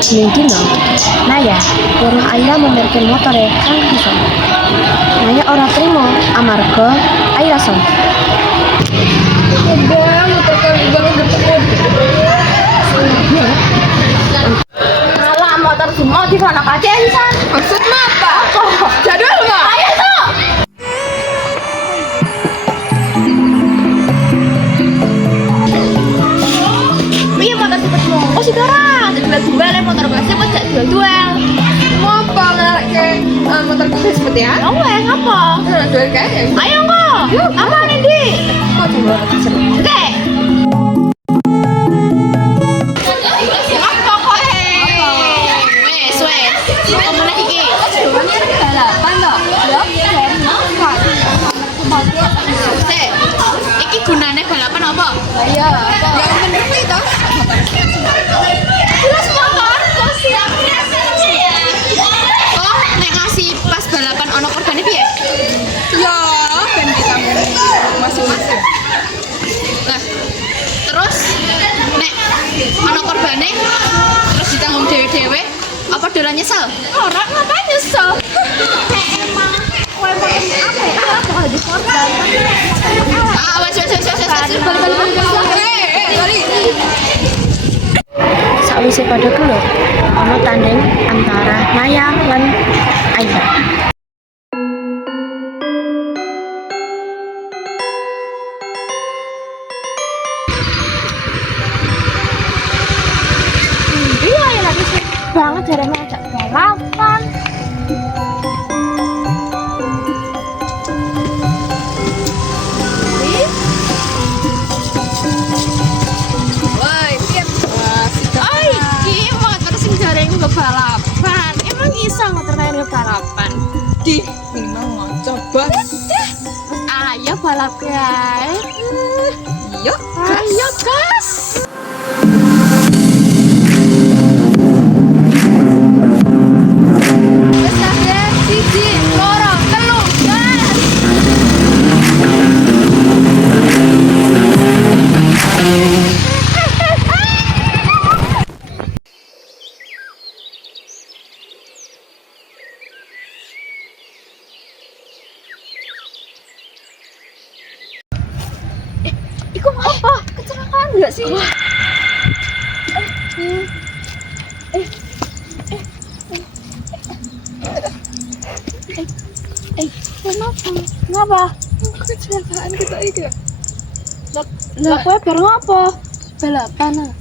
Dina, Naya weruh Aira memirken motore kang kosong. Naya ora trimo amarga Aira son. Udah, motor motor semua di sana kacensan. Duel duel ya motor gue cepet gak duel duel. Mau apa ngelak ke eh, motor gue seperti ya? Kamu yang apa? Nah, dua kayaknya. Ayo kok. Apa nih di? Kok coba? Oke. Kok iki? Gunane balapan apa? Iya. Yang sih nyesel? Ora, ngapain nyesel? emang ya? Aku. Ah. Eh, eh, pada keluar, ono tanding antara Naya lan Aida. Iya, ya banget jarang ajak jadi minimal ngocok bos ayo balap guys. Yuk ayo guys Iku apa? Kecelakaan nggak sih? Eh, kenapa? Kenapa? Kecelakaan kita ini. Lah, kowe bareng apa? Balapan ah.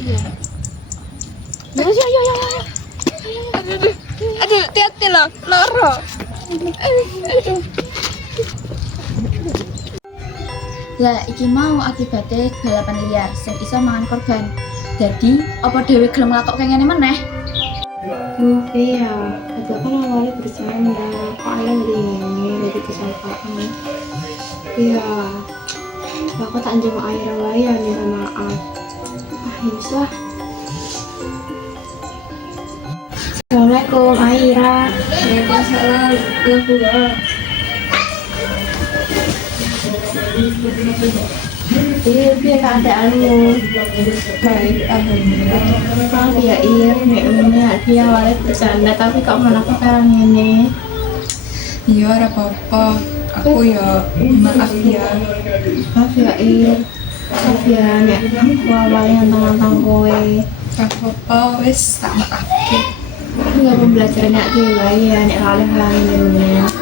Iya. Ya, ya, ya, ya, ya. Aduh, aduh, aduh, hati-hati loh, loro. Aduh. Lah iki mau akibatnya balapan liar sing iso mangan korban. Jadi, apa dhewe gelem nglakok kaya ngene meneh? Iya, aku kan awalnya bercanda, kok jadi ini, jadi kesalahan. Iya, aku tak jenguk air ya minta maaf. Ah, ya lah. Assalamualaikum Aira. Waalaikumsalam, warahmatullahi Iya? Baik. Maaf ya Ir, nek umumnya dia awalnya bercanda tapi kok malah sekarang ini. Iya, ora apa-apa. Aku ya maaf ya. Maaf ya Ir. Maaf ya, nek aku awalnya nantang-nantang kowe. Apa-apa, wis tak nggak mau belajar nek dhewe ya, nek halang-halang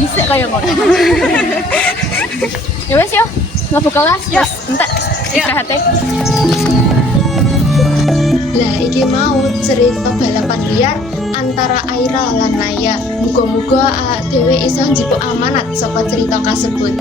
dhisik kaya ngono? ya wes yo, mlebu kelas. Ya. Entek. Istirahat Lah iki mau cerita balapan liar antara Aira lan Naya. Muga-muga awak dhewe iso njupuk amanat saka cerita kasebut.